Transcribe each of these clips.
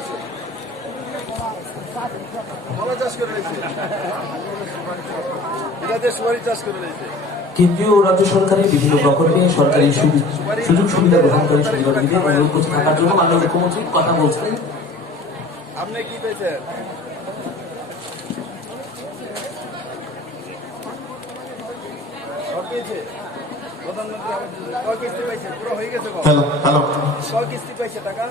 পাইছে কলা চাষ করে রয়েছে এটা দিয়ে সুপারি চাষ করে রয়েছে। কেন্দ্রীয় ও রাজ্য সরকারের বিভিন্ন প্রকল্পে সরকারি সুযোগ সুবিধা গ্রহণকারী সুবিধাভোগীদের অনুরোধ করতে থাকার জন্য মাননীয় মুখ্যমন্ত্রী কথা বলছেন। আপনি কি পেয়েছেন? সব পেয়েছে প্রধানমন্ত্রী আবাস যোজনা। কয় কিস্তি পাইছে? পুরো হয়ে গেছে? কয় কিস্তি পাইছে টাকা?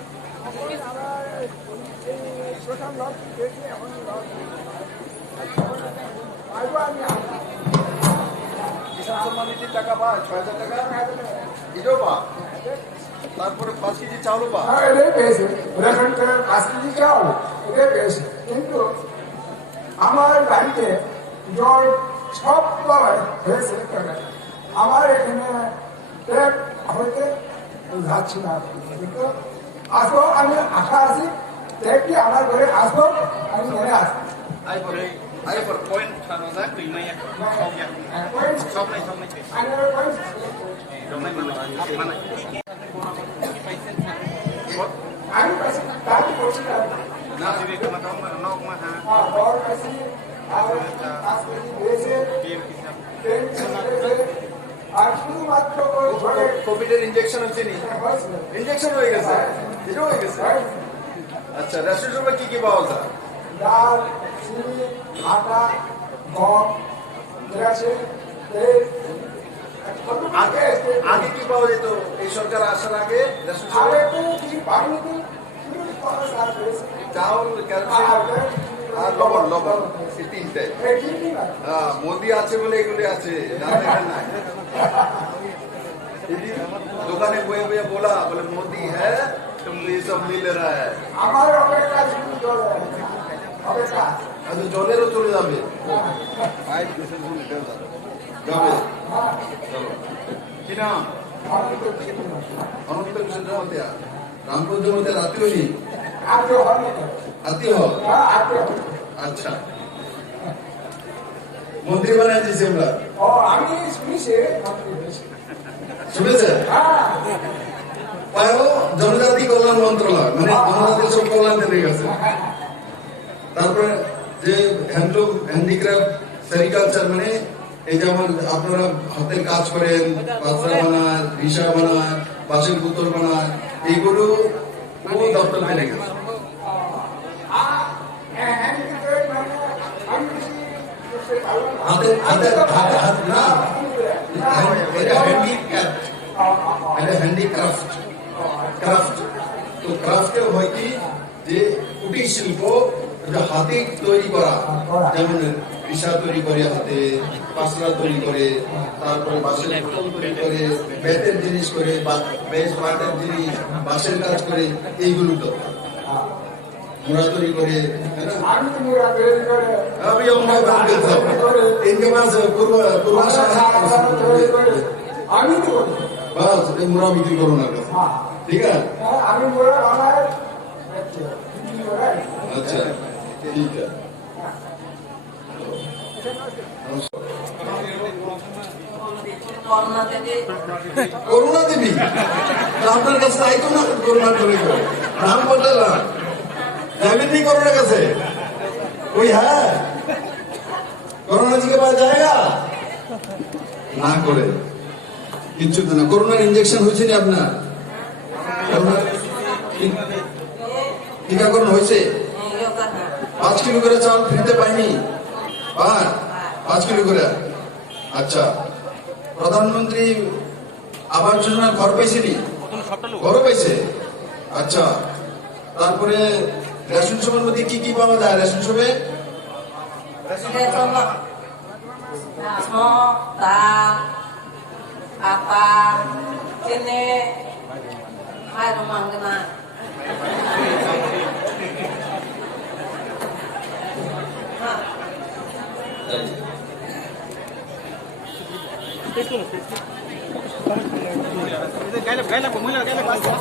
কিষাণ সম্মান নিধির টাকা পায় 6,000 টাকা এটাও পা, তারপরে 5 কেজি চাউলও পা। কিন্তু আমার বাড়িতে জল সব হয়েছে, আমার এখানে ট্যাপ হইতে যাচ্ছি না। কিন্তু আসবো, আমি আশা আছি ট্যাপটি আমার ঘরে আসবো, আমি ঘরে আসবো। point thằng nó rác mình mày xong này আমি পাইছি তাকে বলছি না দিদি তোমার তো না মা হ্যাঁ বড় পাইছি আর আজকে দিয়েছে টিম কিসব আর শুধুমাত্র ওই ঘরে কোভিডের ইনজেকশন হচ্ছে নি? ইনজেকশন হয়ে গেছে, এটাও হয়ে গেছে। আচ্ছা, রেশন শপে কি কি পাওয়া যায়? ডাল, চিনি, আটা, গম, গ্যাসে, তেল। আগে কি পাওয়া যেত এই সরকার আসার আগে রেশন শপে? আগে তো কি পাইনি, চাউল, কেরোসিন আর লবণ এই তিনটাই। মোদি আছে বলে এগুলি আছে, না দেখেন না। দোকানে বয়ে বয়ে বলে মোদি হ্যাঁ तुम ये सब मिल रहा है। আমার অপেক্ষা শুরু করে অপেক্ষা আচ্ছা, জলেরও চলে যাবে যাবে। চলো, কি নাম? অনন্ত কিশোর জমাতিয়া, রামপুর জমাতিয়া আত্মীয় নি? আত্মীয় হল। আচ্ছা, মন্ত্রী বানায় দিয়েছি আমরা। আমি শুনেছি শুনেছে? পায়ও জনজাতি কল্যাণ মন্ত্রণালয়, মানে জনজাতির সব কল্যাণ হয়ে গেছে। তারপরে যে হ্যান্ডলুম, হ্যান্ডিক্রাফট, সেরিকালচার, মানে এই যেমন আপনারা হাতের কাজ করেন, বাচ্চা বানায়, রিসা বানায়, বাঁশের পুতুল বানায়, এইগুলো ও দপ্তর পেলে গেছে। Handicraft, craft. তো ক্রাফটে হয় কি যে কুটির শিল্প, হাতে তৈরি করা, যেমন রিসা তৈরি করে হাতে, পাসরা তৈরি করে, তারপরে বাঁশের পুতুল তৈরি করে, বেতের জিনিস করে, বেশ বাটের জিনিস, বাঁশের কাজ করে, এইগুলো তো মোড়া তৈরি করে। अभी हम इनके पास बस मुरा बिक्री करो ना, ठीक है? अच्छा, ठीक है। করুণা দেবী আপনার কাছে আইতো না? করুণা করে নাম বললেন না, যাবেননি করোনা কাছে? कोई है कोरोना जी के पास जाएगा? না করে কিচ্ছু তো না। করোনার ইনজেকশন হয়েছে না আপনার? টিকাকরণ হয়েছে? 5 কিলো করে চাল ফ্রিতে পাইনি? 5 কিলো করে। আচ্ছা, প্রধানমন্ত্রী আবাস যোজনার ঘর পাইছেনি? ঘরও পাইছে। আচ্ছা, তারপরে রেশন শপের মধ্যে কি কি পাওয়া যায়? রেশন শপে apa ini hai rumah kena gaya gaya pemula gaya